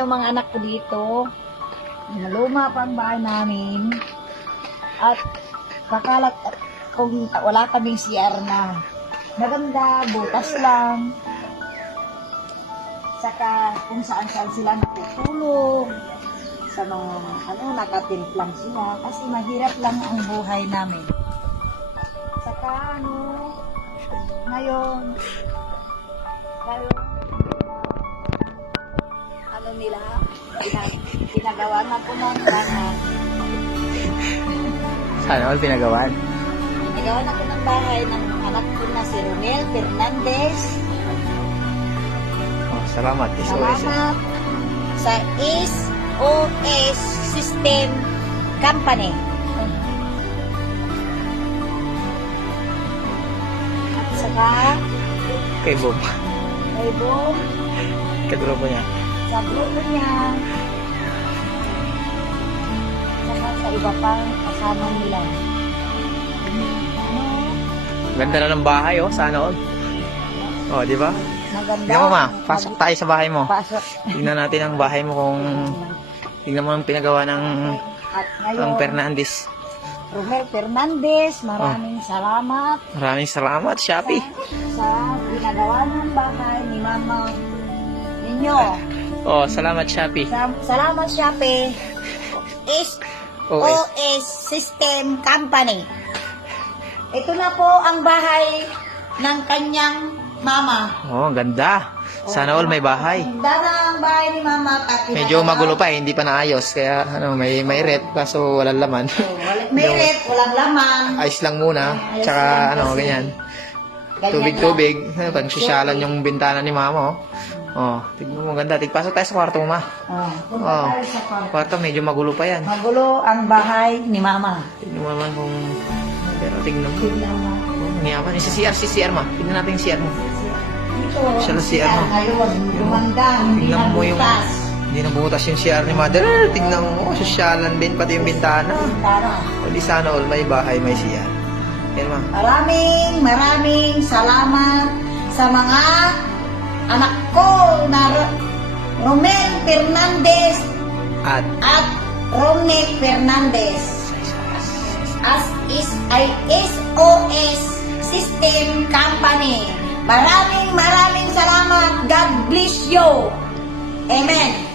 yung mga anak ko dito. Luma pa ang bahay namin. At kakalat at kung wala kaming CR na. Maganda, butas lang. Saka kung saan-saan sila natutulog. Sa mga, nakatimplang sila. Kasi mahirap lang ang buhay namin. Saka, ngayon, nila, pinagawa na po ng bahay. Sana all pinagawan. Pinagawa na po ng bahay ng anak ko na si Romel Fernandez. Oh, salamat. Salamat sa SOS System Company. At saka Kay Bob. kay Bob, Kagrupo niya. sa grupo niya, saka sa iba pang kasama nila. Ganda na ng bahay, oh. Sana all. Oh, di ba? Maganda. Tingnan mo, ma. Pasok tayo sa bahay mo. Pasok. Tingnan natin ang bahay mo kung... Tingnan mo ang pinagawa ng... At Ang ngayon, Fernandez. Romel Fernandez, maraming salamat Maraming salamat, Shopee. sa ginagawa ng bahay ni Mama ninyo. Oh, salamat, Shopee. Salamat, Shopee. SOS System Company. Ito na po ang bahay ng kanyang mama. Oh, ang ganda. Sana all may bahay. Ganda na ang bahay ni Mama. At Medyo magulo pa, hindi pa naayos. Kaya may rep, kaso walang laman. May red, walang laman. Ayos lang muna. Tsaka ganyan. Tubig-tubig. Pag susyalan yung bintana ni mama, oh. Oh, tignan mo ganda. Tigpasok tayo sa kwarto mo, ma. Punta tayo sa kwarto. Kwarto, medyo magulo pa yan. Magulo ang bahay ni Mama. Tignan mo naman kung... Pero tignan mo. Tingnan mo. Ang yaman. Si CR mo. Tignan natin yung CR mo. Dito, Siya na CR mo. ngayon, gumanda, hindi Tignan mo yung... nabutas. Hindi nabutas yung CR ni mother. Tignan mo. Susyalan din pati yung bintana. Tara. Kundi sana all may bahay, may CR. Yan, ma. Maraming salamat sa mga anak ko na Romel Fernandez At at Romney Fernandez as is SOS System Company. Maraming salamat. God bless you. Amen.